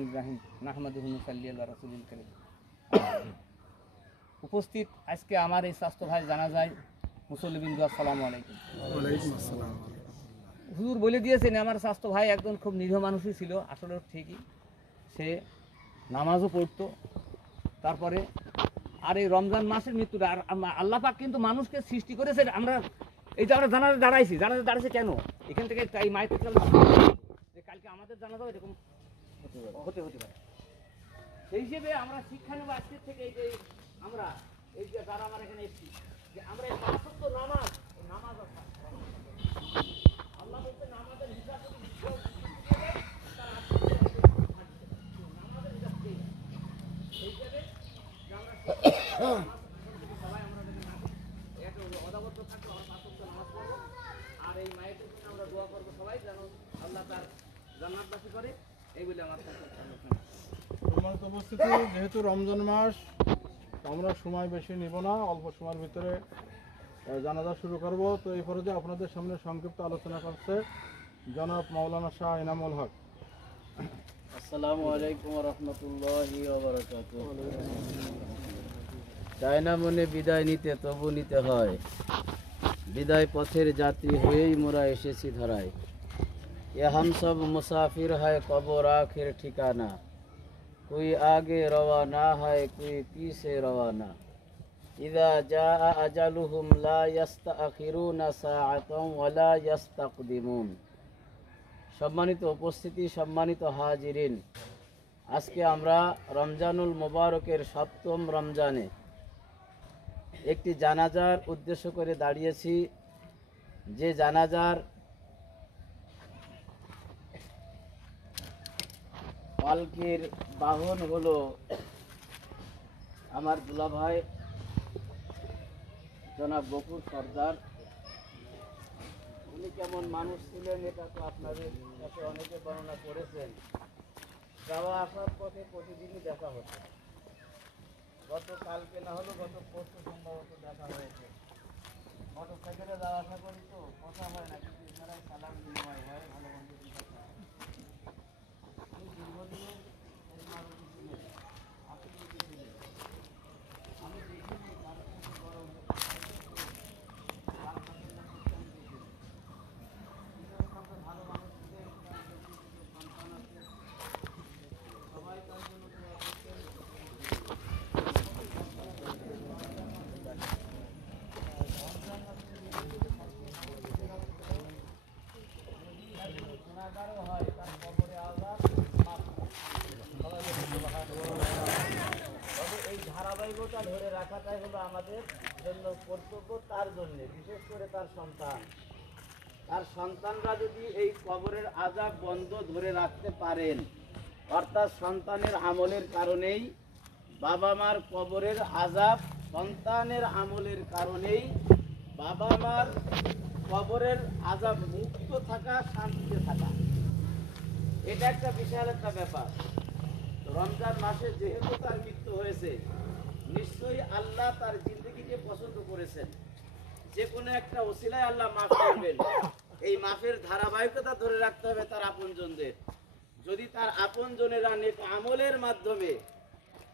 রহমানির রহিম নাহমাদুহু নুসাল্লি আলা রাসূলিল কারীম। উপস্থিত আজকে আমার এই স্বাস্থ্য ভাই জানাজায় মুসল্লিবৃন্দ, আসসালামু আলাইকুম। ওয়ালাইকুম আসসালাম। হুজুর বলে দিয়েছেন আমার স্বাস্থ্য ভাই একজন খুব নিরীহ মানুষই ছিল, আসলে ঠিকই সে নামাজও পড়তো। তারপরে আর এই রমজান মাসের মৃত্যুটা আর আল্লাহ পাক কিন্তু মানুষকে সৃষ্টি করেছে। আমরা এই যে আমরা জানাজা দাঁড়াইছি কেন এখান থেকে এই মায়ের যে কালকে আমাদের জানাজা এরকম হতে পারে, সেই হিসেবে আমরা শিক্ষা নেব আজকের থেকে। এই যে আমরা এই যে যারা আমার এখানে এসেছি যে আমরা এই পাঁচ ওয়াক্ত নামাজ আল্লাহ বলতে নামাজের হিসাব সবাই আমরা একটু অদাবদ্ধ থাকবো, আমরা পাঁচ ওয়াক্ত নামাজ পড়বো আর এই মায়ের জন্য আমরা দোয়া করবো সবাই যেন আল্লাহ তার জান্নাতবাসী করে। এই বলে আমার সম্মানিত উপস্থিতি, যেহেতু রমজান মাস আমরা সময় বেশি নিব না, অল্প সময়ের ভিতরে জানাজা শুরু করব। তো এই পর্যায়ে আপনাদের সামনে সংক্ষিপ্ত আলোচনা করছে জনাব মাওলানা শাহ ইনামুল হক। আসসালামু আলাইকুম ওয়া রাহমাতুল্লাহি ওয়া বারাকাতুহু। চায় না মনে বিদায় নিতে, তবু নিতে হয়। বিদায় পথের যাত্রী হয়েই মোরা এসেছি ধরায়। এ হাম সব মুসাফির হয়, কবর আখির ঠিকানা। कोई आगे रवाना है, कोई पीछे रवाना। इदा जाअ अजलुहुम ला यस्तअखिरुना साअतन ওয়ালা ইস্তাকদিমুন। সম্মানিত উপস্থিতি, সম্মানিত হাজিরিন, আজকে আমরা রমজানুল মুবারকের সপ্তম রমজানে একটি জানাজার উদ্দেশ্য করে দাঁড়িয়েছি। যে জানাজার পালকির বাহন হলো আমার দুলাভাই জনাব বকুর সর্দার। উনি কেমন মানুষ ছিলেন এটা তো আপনাদের কাছে অনেকে বর্ণনা করেছেন। যাওয়া আসার পথে প্রতিদিনই দেখা হতো, গতকালকে না হলো গত পরশু সম্ভবত দেখা হয়েছে। মোটর সাইকেলে যাওয়া আসা করি তো কথা হয় না, কিন্তু এছাড়াও সালাম বিনিময় হয়, ভালো মন্দ দীর্ঘদিনের এই মানুষ ছিলেন। আপনি ছিলেন, আমি দেখিনি তার থেকে বড় ভালো মানুষ ছিলেন। সন্তান আছে, সবাই তার জন্য দোয়া করতেন। গুণাগারও হয়, তার কবরে আযাব মাফ। তবে এই ধারাবাহিকতা ধরে রাখাটাই হলো আমাদের জন্য কর্তব্য, তার জন্য বিশেষ করে তার সন্তানরা যদি এই কবরের আযাব বন্ধ ধরে রাখতে পারেন, অর্থাৎ সন্তানের আমলের কারণেই বাবা মার কবরের আযাব, সন্তানের আমলের কারণেই বাবা মার কবরের আযাব মুক্ত থাকা, শান্তিতে থাকা, এটা একটা বিশাল একটা ব্যাপার। রমজান মাসে যেহেতু তার মৃত্যু হয়েছে, নিশ্চয়ই আল্লাহ তার জিন্দগিকে পছন্দ করেছেন। যে কোনো একটা ওসিলায় আল্লাহ মাফ করবেন। এই মাফের ধারাবাহিকতা ধরে রাখতে হবে তার আপনজনদের। যদি তার আপনজনেরা নেক আমলের মাধ্যমে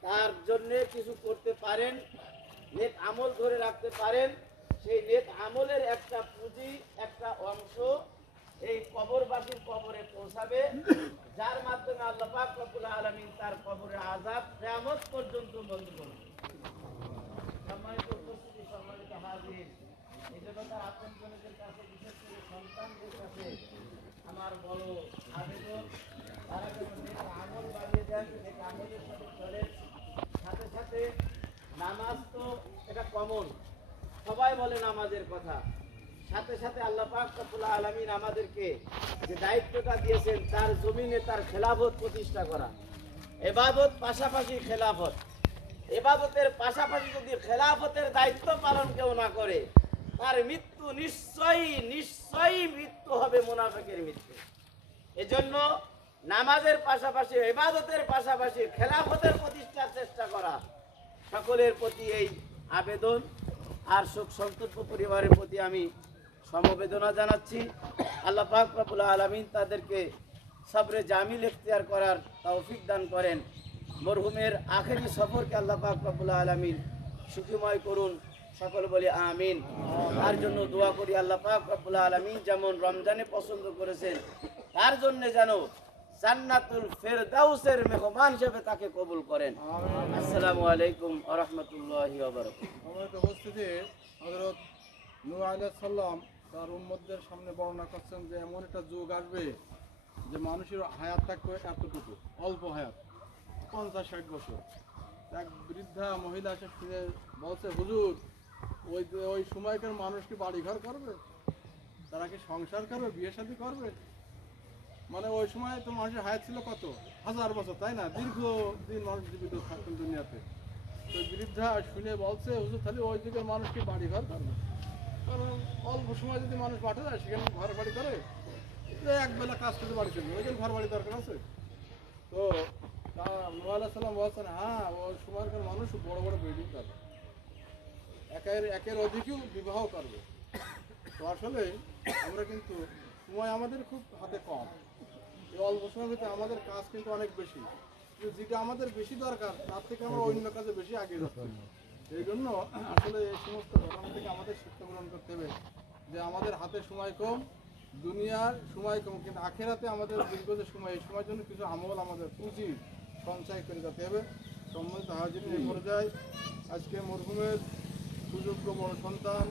তার জন্য কিছু করতে পারেন, নেক আমল ধরে রাখতে পারেন, সেই নেক আমলের একটা পুঁজি, একটা অংশ এই কবরবাসীর কবরে পৌঁছাবে, যার মাধ্যমে আল্লাহ পাক রব্বুল আলামিন তার কবরের আযাব কিয়ামত পর্যন্ত বন্ধ করবেন। সম্মানিত উপস্থিতি, সম্মানিত হাজির, এই জন্য তার আপনজনদের কাছে, বিশেষ করে সন্তানদের কাছে আমার বড় আবেদন, তারা যেন নেক আমল বাড়িয়ে দেন, নেক আমলের সাথে চলেন। সাথে সাথে নামাজ তো এটা কমন, সবাই বলে নামাজের কথা। সাথে সাথে আল্লাহ পাক রব্বুল আলামিন আমাদেরকে যে দায়িত্বটা দিয়েছেন তার জমিনে তার খেলাফত প্রতিষ্ঠা করা। ইবাদত পাশাপাশি খেলাফত, ইবাদতের পাশাপাশি যদি খেলাফতের দায়িত্ব পালন কেউ না করে, তার মৃত্যু নিশ্চয়ই মৃত্যু হবে মুনাফিকের মৃত্যু। এজন্য নামাজের পাশাপাশি, ইবাদতের পাশাপাশি খেলাফতের প্রতিষ্ঠার চেষ্টা করা, সকলের প্রতি এই আবেদন। আর শোক সন্তপ্ত পরিবারের প্রতি আমি সমবেদনা জানাচ্ছি। আল্লাহ পাক রব্বুল আলামিন তাদেরকে সবরে জামিল ইখতিয়ার করার তৌফিক দান করেন। মরহুমের আখেরি সফরকে আল্লাহ পাক রব্বুল আলামিন সুখময় করুন, সকল বলি আমিন। তার জন্য দোয়া করি আল্লাহ পাক রব্বুল আলামিন যেমন রমজানে পছন্দ করেছেন, তার জন্য যেন জান্নাতুল ফেরদাউসের মেহমান হিসেবে তাকে কবুল করেন। আসসালামু আলাইকুম ওয়া রাহমাতুল্লাহি ওয়া বারাকাতুহু। আমাদের উপস্থিতি হযরত নূহ আলাইহিস সালাম তার উম্মতদের সামনে বর্ণনা করছেন যে এমন একটা যুগ আসবে যে মানুষের হায়াত থাকবে এতটুকু, অল্প হায়াত, 50-60 বছর। এক বৃদ্ধা মহিলা এসে শুনে বলছে, হুজুর ওই সময়কার মানুষ কি বাড়িঘর করবে, তারা কি সংসার করবে, বিয়ে শাদী করবে? মানে ওই সময় তো মানুষের হায়াত ছিল কত 1000 বছর, তাই না? দীর্ঘদিন মানুষ জীবিত থাকতেন দুনিয়াতে। তো বৃদ্ধা শুনে বলছে, হুজুর তাহলে ওই যুগের মানুষ কি বাড়ি ঘর করবে? কারণ অল্প সময় যদি মানুষ পাঠা যায় সেখানে ঘর বাড়ি করে, একবেলা কাজ করতে বাড়ি চলবে, ওইখানে ঘর বাড়ি দরকার আছে। তো নূহ আলাইহিস সালাম বলছেন, হ্যাঁ ওই সময়কার মানুষ বড় বড় বিল্ডিং করবে, একের অধিকও বিবাহ করবে। তো আসলে আমরা কিন্তু সময় আমাদের খুব হাতে কম, এই অল্প সময়ের ভিতরে আমাদের কাজ কিন্তু অনেক বেশি, কিন্তু যেটা আমাদের বেশি দরকার তার থেকে আমরা অন্য কাজে বেশি আগে যাচ্ছি। এই জন্য আসলে এই সমস্ত ঘটনা থেকে আমাদের শিক্ষা গ্রহণ করতে হবে যে আমাদের হাতে সময় কম, দুনিয়ার সময় কম, কিন্তু আখেরাতে আমাদের দীর্ঘ যে সময়, এই সময়ের জন্য কিছু আমল আমাদের পুঁজি সঞ্চয় করে যেতে হবে। সম্মানিত হাজির, এই পর্যায়ে আজকে মরহুমের সুযোগ্য বড় সন্তান